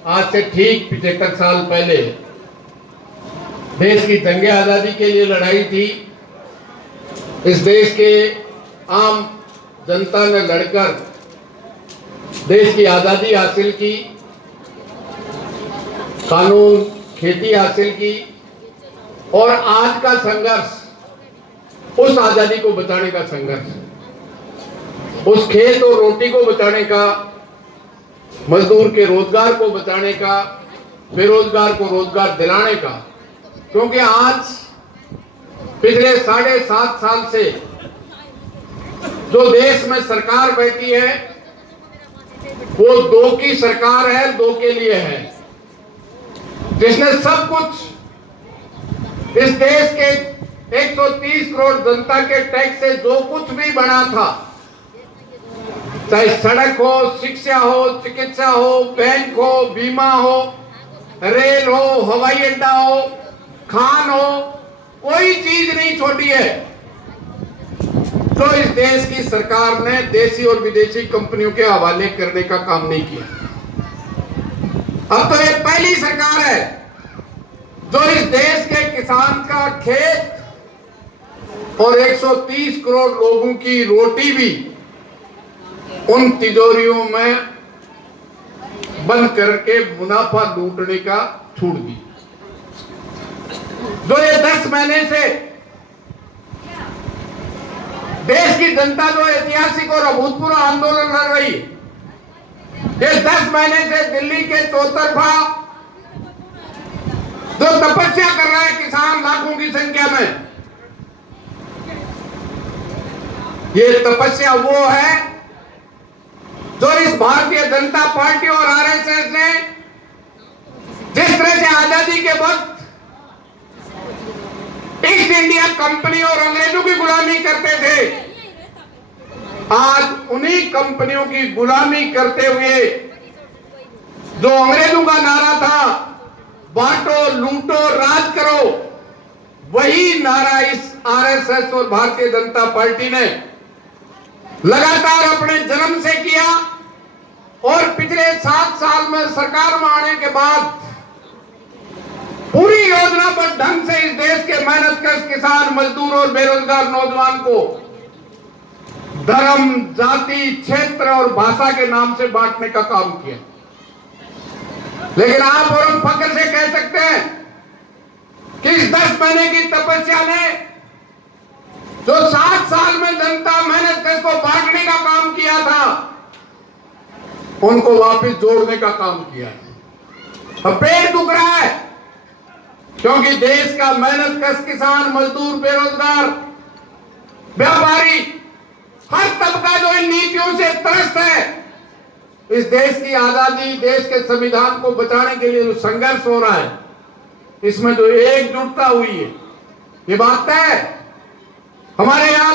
आज से ठीक 75 साल पहले देश की जंग आजादी के लिए लड़ाई थी। इस देश के आम जनता ने लड़कर देश की आजादी हासिल की, कानून, खेती हासिल की और आज का संघर्ष उस आजादी को बचाने का संघर्ष, उस खेत और रोटी को बचाने का, मजदूर के रोजगार को बचाने का, बेरोजगार को रोजगार दिलाने का। क्योंकि आज पिछले 7.5 साल से जो देश में सरकार बैठी है वो दो की सरकार है, दो के लिए है, जिसने सब कुछ इस देश के 130 करोड़ जनता के टैक्स से जो कुछ भी बना था, चाहे सड़क हो, शिक्षा हो, चिकित्सा हो, बैंक हो, बीमा हो, रेल हो, हवाई अड्डा हो, खान हो, कोई चीज नहीं छोड़ी है तो इस देश की सरकार ने देशी और विदेशी कंपनियों के हवाले करने का काम नहीं किया। अब तो ये पहली सरकार है जो इस देश के किसान का खेत और 130 करोड़ लोगों की रोटी भी उन तिजोरियों में बंद करके मुनाफा लूटने का छूट दी। जो ये 10 महीने से देश की जनता जो ऐतिहासिक और अभूतपूर्व आंदोलन लड़ रही है, ये 10 महीने से दिल्ली के चौतरफा जो तपस्या कर रहे हैं किसान लाखों की संख्या में, ये तपस्या वो है जो इस भारतीय जनता पार्टी और आरएसएस ने जिस तरह से आजादी के वक्त ईस्ट इंडिया कंपनी और अंग्रेजों की गुलामी करते थे, आज उन्हीं कंपनियों की गुलामी करते हुए जो अंग्रेजों का नारा था बांटो, लूटो, राज करो, वही नारा इस आरएसएस और भारतीय जनता पार्टी ने लगातार अपने जन्म से किया और पिछले 7 साल में सरकार में आने के बाद पूरी योजनाबद्ध ढंग से इस देश के मेहनतकश किसान, मजदूर और बेरोजगार नौजवान को धर्म, जाति, क्षेत्र और भाषा के नाम से बांटने का काम किया। लेकिन आप और हम फख्र से कह सकते हैं कि इस 10 महीने की तपस्या ने जो 7 साल में जनता मेहनतकश को बांटने का काम किया था, उनको वापस जोड़ने का काम किया। अब पेट दुख रहा है क्योंकि देश का मेहनतकश किसान, मजदूर, बेरोजगार, व्यापारी, हर तबका जो इन नीतियों से त्रस्त है, इस देश की आजादी, देश के संविधान को बचाने के लिए जो संघर्ष हो रहा है, इसमें जो एकजुटता हुई है, ये बात है। हमारे यहाँ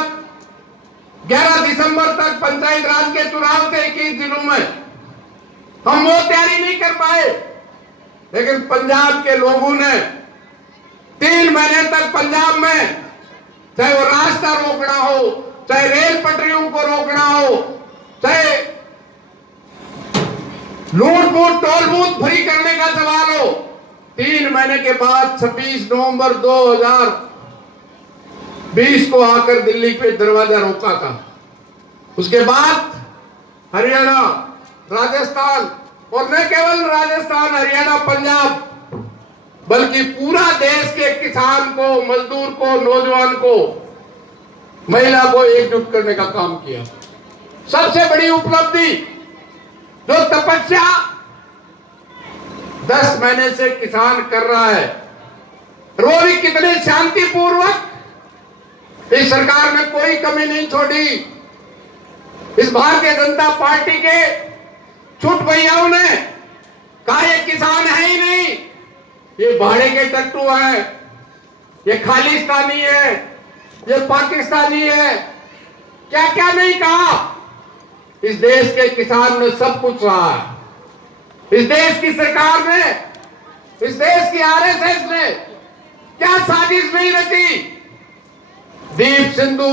11 दिसंबर तक पंचायत राज के चुनाव थे 21 दिनों में, हम वो तैयारी नहीं कर पाए, लेकिन पंजाब के लोगों ने 3 महीने तक पंजाब में चाहे वो रास्ता रोकना हो, चाहे रेल पटरियों को रोकना हो, चाहे लूट बूट टोल बूथ फ्री करने का सवाल हो, 3 महीने के बाद 26 नवंबर 2020 को आकर दिल्ली पे दरवाजा रोका था। उसके बाद हरियाणा, राजस्थान और न केवल राजस्थान, हरियाणा, पंजाब, बल्कि पूरा देश के किसान को, मजदूर को, नौजवान को, महिला को एकजुट करने का काम किया। सबसे बड़ी उपलब्धि जो तपस्या 10 महीने से किसान कर रहा है, वो भी कितने शांतिपूर्वक, इस सरकार ने कोई कमी नहीं छोड़ी। इस भारतीय जनता पार्टी के छुट भैयाओं ने कहा ये किसान है ही नहीं, ये भाड़े के टट्टू हैं, ये खालिस्तानी है, ये पाकिस्तानी है, क्या क्या नहीं कहा। इस देश के किसान ने सब कुछ कहा है। इस देश की सरकार ने, इस देश की आरएसएस ने क्या साजिश नहीं रची। दीप सिंधु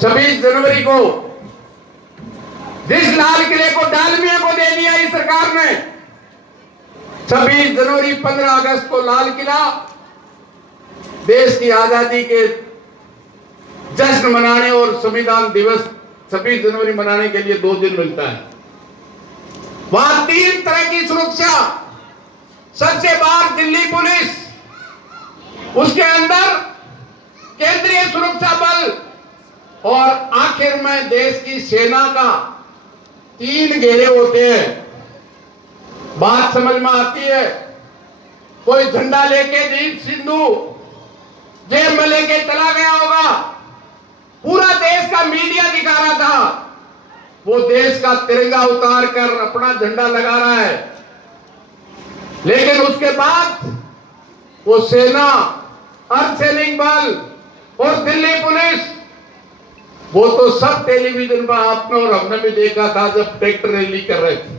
26 जनवरी को जिस लाल किले को डालमिया को दे दिया इस सरकार ने, 26 जनवरी, 15 अगस्त को लाल किला देश की आजादी के जश्न मनाने और संविधान दिवस 26 जनवरी मनाने के लिए 2 दिन मिलता है। वहां 3 तरह की सुरक्षा, सबसे बाहर दिल्ली पुलिस, उसके अंदर केंद्रीय सुरक्षा बल और आखिर में देश की सेना का 3 घेरे होते हैं। बात समझ में आती है? कोई झंडा लेके दीप सिंधु जेब में लेके चला गया होगा, पूरा देश का मीडिया दिखा रहा था, वो देश का तिरंगा उतार कर अपना झंडा लगा रहा है। लेकिन उसके बाद वो सेना, अर्धसैनिक बल और दिल्ली पुलिस, वो तो सब टेलीविजन पर आपने और हमने भी देखा था जब ट्रैक्टर रैली कर रहे थे।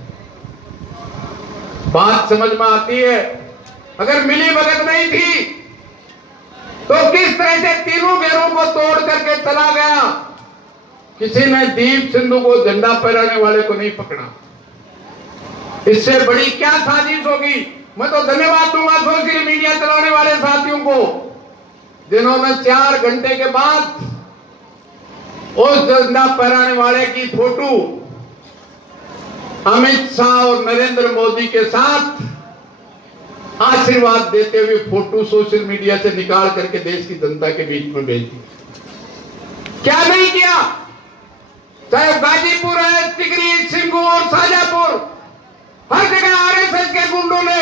बात समझ में आती है? अगर मिली भगत नहीं थी तो किस तरह से तीनों घेरों को तोड़ करके चला गया? किसी ने दीप सिंधु को झंडा फहराने वाले को नहीं पकड़ा। इससे बड़ी क्या साजिश होगी? मैं तो धन्यवाद दूंगा सोशल मीडिया चलाने वाले साथियों को, जिन्होंने 4 घंटे के बाद उस झंडा फहराने वाले की फोटो अमित शाह और नरेंद्र मोदी के साथ आशीर्वाद देते हुए फोटो सोशल मीडिया से निकाल करके देश की जनता के बीच में भेज दी। क्या नहीं किया? चाहे गाजीपुर है, टिकरी, सिंगू और शाजापुर, हर जगह आरएसएस के गुंडों ने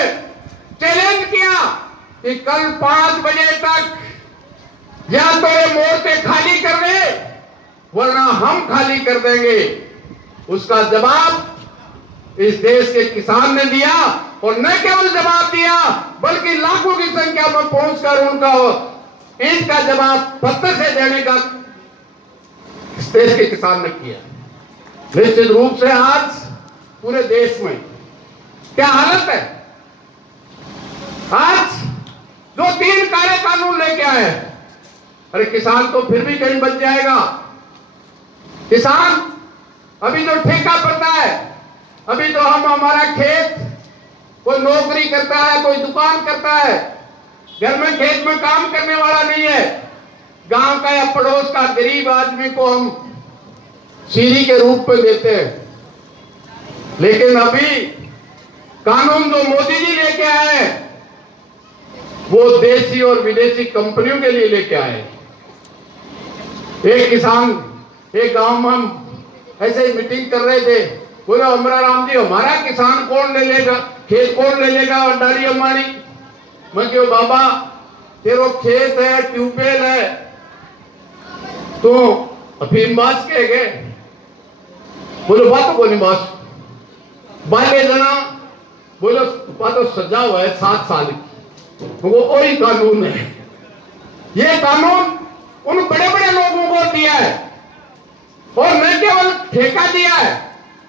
चैलेंज किया कि कल 5 बजे तक या तो ये मोर्चे खाली कर दे वरना हम खाली कर देंगे। उसका जवाब इस देश के किसान ने दिया, और न केवल जवाब दिया बल्कि लाखों की संख्या में पहुंचकर उनका इसका जवाब पत्र से देने का इस देश के किसान ने किया। निश्चित रूप से आज पूरे देश में क्या हालत है? आज जो 3 काले कानून लेके आए, अरे किसान तो फिर भी कहीं बच जाएगा। किसान अभी जो ठेका पड़ता है, अभी तो हम हमारा खेत, कोई नौकरी करता है, कोई दुकान करता है, घर में खेत में काम करने वाला नहीं है, गांव का या पड़ोस का गरीब आदमी को हम सीरी के रूप में देते हैं। लेकिन अभी कानून जो मोदी जी लेके आए वो देशी और विदेशी कंपनियों के लिए लेके आए। एक किसान एक गांव में हम ऐसे ही मीटिंग कर रहे थे, बोले अमरा राम जी हमारा किसान कौन ले लेगा, खेत कौन ले लेगा अंडारी अंबानी? मैं क्यों बाबा, तेरो खेत है, ट्यूबवेल है, तो अफीम बाज के गए? बोलो बात को नहीं बात बाले जना, बोलो बात तो सजा हुआ है 7 साल की, वो वही कानून है। ये कानून उन बड़े बड़े लोगों को दिया है, और न केवल ठेका दिया है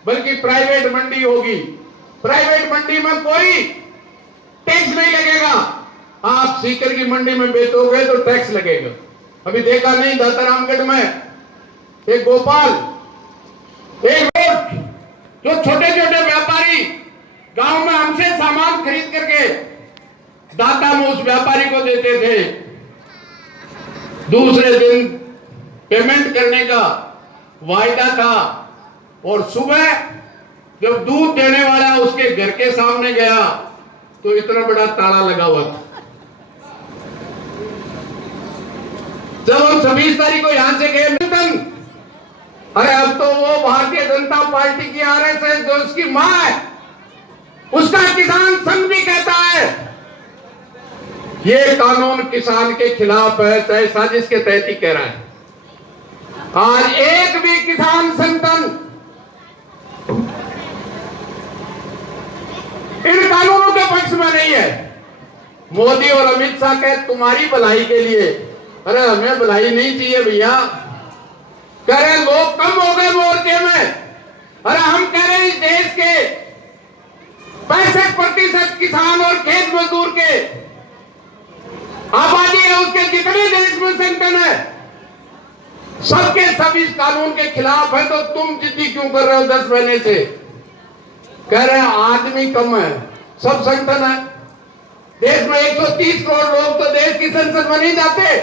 बल्कि प्राइवेट मंडी होगी। प्राइवेट मंडी में कोई टैक्स नहीं लगेगा। आप सीकर की मंडी में बेचोगे तो टैक्स लगेगा। अभी देखा नहीं दातारामगढ़ में एक गोपाल, एक रोड, जो छोटे छोटे व्यापारी गांव में हमसे सामान खरीद करके दाता में उस व्यापारी को देते थे, दूसरे दिन पेमेंट करने का वायदा था, और सुबह जब दूध देने वाला उसके घर के सामने गया तो इतना बड़ा ताला लगा हुआ था। जब हम 26 तारीख को यहां से गए मिल्टन, अरे अब तो वो भारतीय जनता पार्टी की आरएसएस जो उसकी मां है, उसका किसान संघ भी कहता है ये कानून किसान के खिलाफ है, चाहे साजिश के तहत ही कह रहा है। आज एक भी किसान संगठन इन कानूनों के पक्ष में नहीं है। मोदी और अमित शाह कहते तुम्हारी भलाई के लिए, अरे हमें भलाई नहीं चाहिए भैया। कह रहे लोग कम हो गए मोर्चे में, अरे हम कह रहे हैं इस देश के 65% किसान और खेत मजदूर के आबादी है, उसके जितने देश में संगठन है सबके सब इस कानून के खिलाफ है। तो तुम जिद्दी क्यों कर रहे हो 10 महीने से? कह रहे हैं आदमी कम है, सब संगठन है। देश में 130 करोड़ लोग तो देश की संसद में नहीं जाते।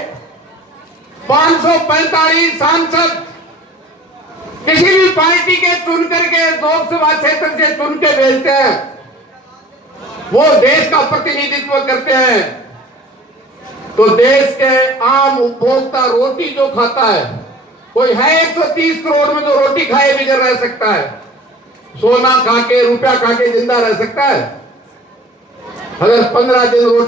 545 सांसद किसी भी पार्टी के चुन करके लोकसभा क्षेत्र से चुन के भेजते हैं, वो देश का प्रतिनिधित्व करते हैं। तो देश के आम उपभोक्ता रोटी जो खाता है, कोई है 130 करोड़ में जो रोटी खाए बिगर रह सकता है? सोना खा के, रुपया खा के जिंदा रह सकता है? अगर 15 दिन रोटी